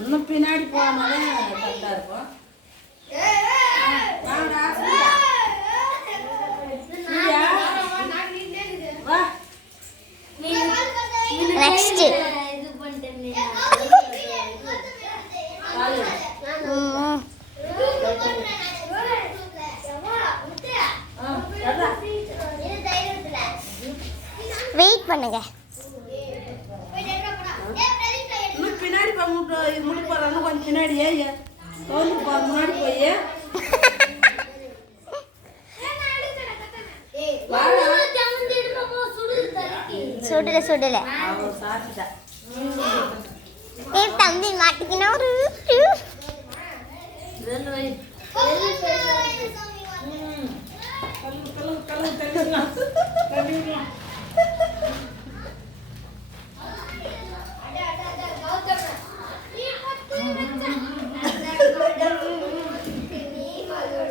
இன்னும் பின்னாடி போனாலே கரெக்டாக இருக்கும். நெக்ஸ்ட் வெயிட் பண்ணுங்க. இன்னும் பின்னாடி முடி போறாங்க கொஞ்சம் பின்னாடியே முன்னாடி போய் சுடல சுடல தம்பி மாட்டிக்கினா ஒரு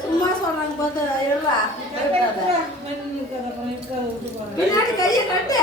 சும்மா சொல்றாங்க பார்த்து பின்னாடி கையை கட்டு.